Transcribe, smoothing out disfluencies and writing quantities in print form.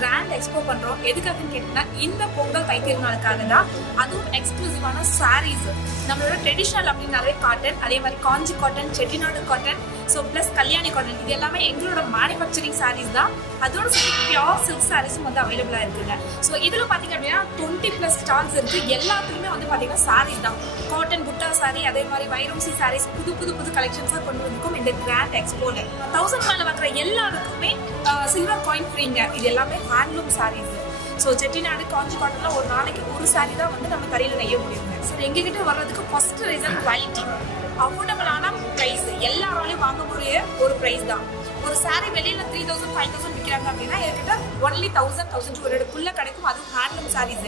Grand expo பண்றோம். எதுக்காகன்னு கேட்டீங்கன்னா இந்த பொங்கல் தைத்திருநாளுக்காக தான். அதுவும் எக்ஸ்க்ளூசிவான சாரீஸ். நம்மளோட ட்ரெடிஷனல் அப்படின்னாலே காட்டன், அதே மாதிரி Kanchi cotton, Chettinad cotton, so plus Kalyani cotton, இது எல்லாமே எங்களோட மேனுஃபேக்சரிங் சாரீஸ் தான். அதோட சேர்த்து பியோர் சில்க் சாரீஸும் வந்து அவைலபிளா இருக்குங்க. ஸோ இதுல பாத்தீங்க அப்படின்னா 20+ ஸ்டால்ஸ் இருக்கு. எல்லாத்துக்குமே வந்து பாத்தீங்கன்னா சாரீஸ் தான். காட்டன் புட்டா சாரி, அதே மாதிரி வைரூசி சாரீஸ், புது கலெக்ஷன்ஸா கொண்டு வந்திருக்கும் இந்த கிராண்ட் எக்ஸ்போல. 1000 மேல வாங்குற எல்லாருக்குமே சில்வர் காயின் ஃப்ரீங்க. இது எல்லாமே ஹேண்ட்லூம் சாரீஸ். ஸோ செட்டிநாடு காஞ்சி காட்டன்ல ஒரு நாளைக்கு ஒரு சாரி தான் வந்து நம்ம தரையில நெய்ய முடியுங்க. சரி, எங்ககிட்ட வர்றதுக்கு ஃபர்ஸ்ட் ரீசன் குவாலிட்டி. அஃபோர்டபுளான பிரைஸ், எல்லாராலையும் வாங்க முடிய ஒரு பிரைஸ் தான். ஒரு சாரி வெளியில 3000 5000 விற்கிறாங்க அப்படின்னா என்கிட்ட ஒன்லி 1000 1200 கிடைக்கும். அதுவும் ஹேண்ட்லூம் சாரீஸ்.